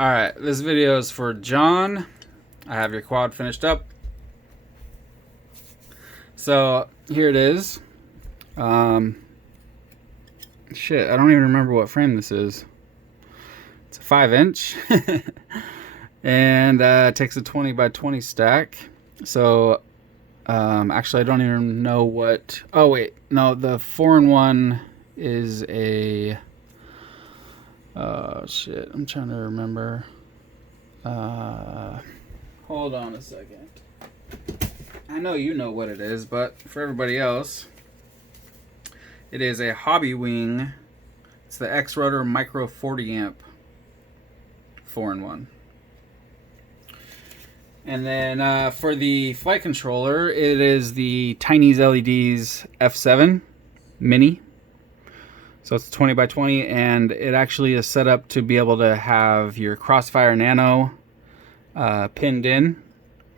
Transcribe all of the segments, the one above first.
Alright, this video is for John. I have your quad finished up. So, here it is. Shit, I don't even remember what frame this is. It's a 5-inch. And it takes a 20 by 20 stack. So, actually I don't even know what... Oh wait, no, the 4-in-1 is a... Oh shit, I'm trying to remember. Hold on a second. I know you know what it is, but for everybody else, it is a Hobbywing. It's the X-Rotor Micro 40 amp 4-in-1. And then for the flight controller, it is the Tiny LEDs F7 Mini. So it's 20 by 20, and it actually is set up to be able to have your Crossfire Nano pinned in,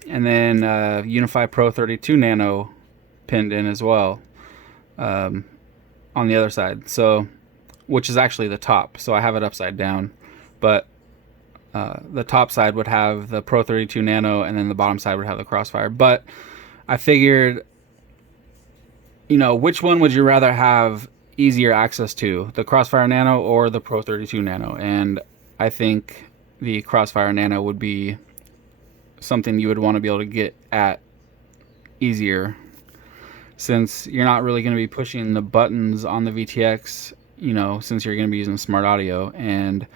and then Unify Pro 32 Nano pinned in as well on the other side. So, which is actually the top. So I have it upside down, but the top side would have the Pro 32 Nano, and then the bottom side would have the Crossfire. But I figured, you know, which one would you rather have easier access to, the Crossfire Nano or the Pro 32 Nano? And I think the Crossfire Nano would be something you would want to be able to get at easier, since you're not really going to be pushing the buttons on the VTX, you know, since you're going to be using smart audio. And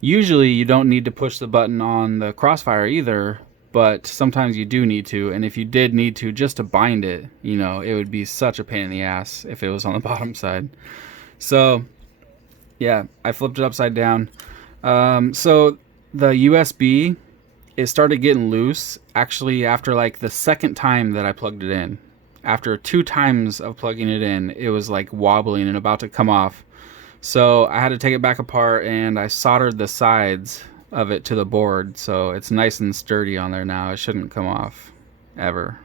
usually you don't need to push the button on the Crossfire either, but sometimes you do need to. And if you did need to, just to bind it, you know, it would be such a pain in the ass if it was on the bottom side. So yeah, I flipped it upside down. So the USB, it started getting loose actually after like the second time that I plugged it in. After 2 times of plugging it in, it was like wobbling and about to come off. So I had to take it back apart, and I soldered the sides of it to the board, so it's nice and sturdy on there now. It shouldn't come off ever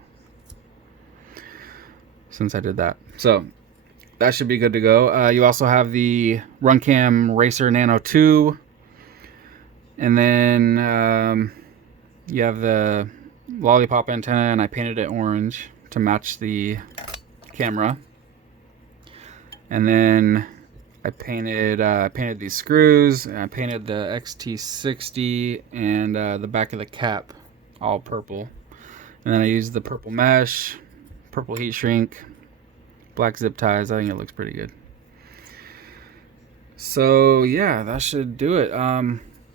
since I did that. So that should be good to go. You also have the Runcam Racer Nano 2, and then you have the Lollipop antenna, and I painted it orange to match the camera. And then I painted these screws, and I painted the XT60 and the back of the cap all purple. And then I used the purple mesh, purple heat shrink, black zip ties. I think it looks pretty good. So yeah, that should do it.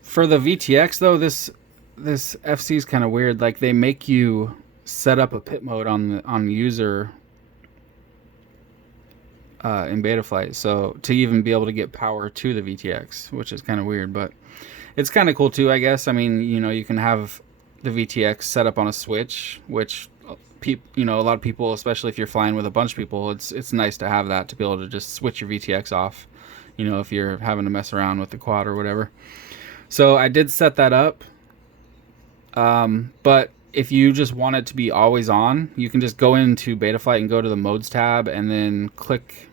For the VTX though, this FC is kind of weird. Like, they make you set up a pit mode on user in Betaflight, so to even be able to get power to the VTX, which is kind of weird, but it's kind of cool too, I guess. I mean, you know, you can have the VTX set up on a switch, which you know, a lot of people, especially if you're flying with a bunch of people, it's nice to have that, to be able to just switch your VTX off, you know, if you're having to mess around with the quad or whatever. So I did set that up, but if you just want it to be always on, you can just go into Betaflight and go to the modes tab, and then click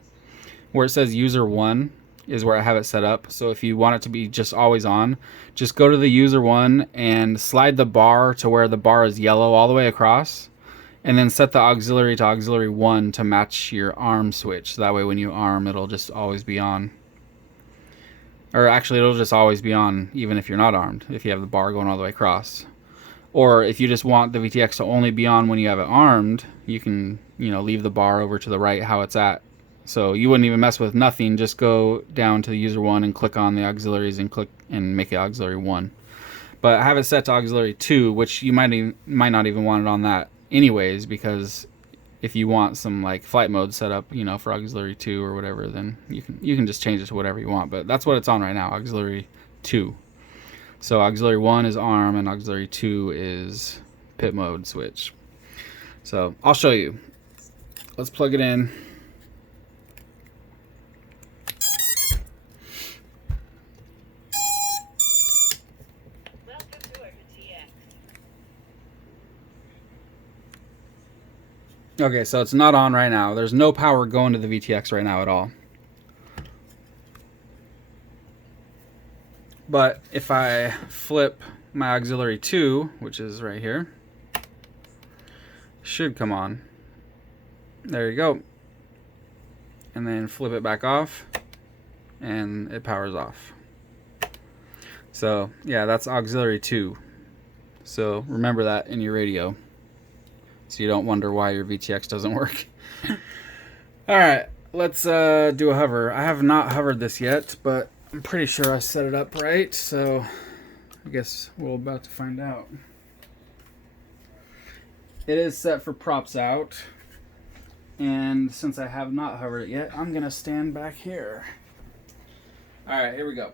where it says user 1 is where I have it set up. So if you want it to be just always on, just go to the user 1 and slide the bar to where the bar is yellow all the way across, and then set the auxiliary to auxiliary 1 to match your arm switch. So that way when you arm, it'll just always be on. Or actually, it'll just always be on even if you're not armed, if you have the bar going all the way across. Or if you just want the VTX to only be on when you have it armed, you can, you know, leave the bar over to the right how it's at. So you wouldn't even mess with nothing. Just go down to the user 1 and click on the auxiliaries and click and make it auxiliary 1. But I have it set to auxiliary 2, which you might not even want it on that anyways, because if you want some like flight mode set up, you know, for auxiliary 2 or whatever, then you can just change it to whatever you want. But that's what it's on right now, auxiliary 2. So auxiliary 1 is arm, and auxiliary 2 is pit mode switch. So I'll show you. Let's plug it in. Okay, so it's not on right now. There's no power going to the VTX right now at all. But if I flip my auxiliary 2, which is right here, should come on. There you go. And then flip it back off and it powers off. So yeah, that's auxiliary 2. So remember that in your radio, so you don't wonder why your VTX doesn't work. All right, let's do a hover. I have not hovered this yet, but I'm pretty sure I set it up right, so I guess we're about to find out. It is set for props out, and since I have not hovered it yet, I'm gonna stand back here. All right, here we go.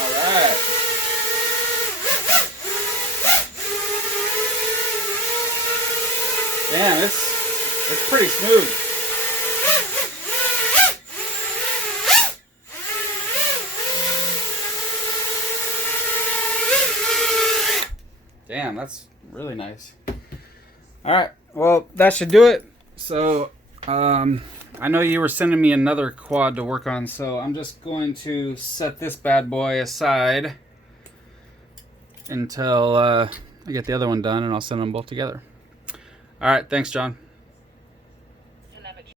All right. Damn, it's pretty smooth. Damn, that's really nice. All right, well, that should do it. So I know you were sending me another quad to work on, so I'm just going to set this bad boy aside until I get the other one done, and I'll send them both together. All right, thanks, John.